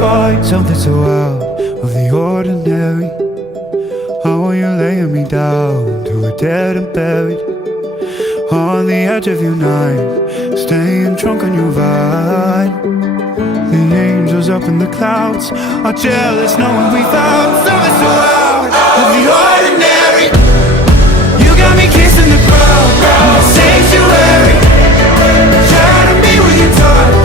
find something so out of the ordinary. How are you laying me down to a dead and buried on the edge of your night, staying drunk on your vine. The angels up in the clouds are jealous knowing we found something so out of the ordinary. You got me kissing the ground in the sanctuary, trying to be with your touch.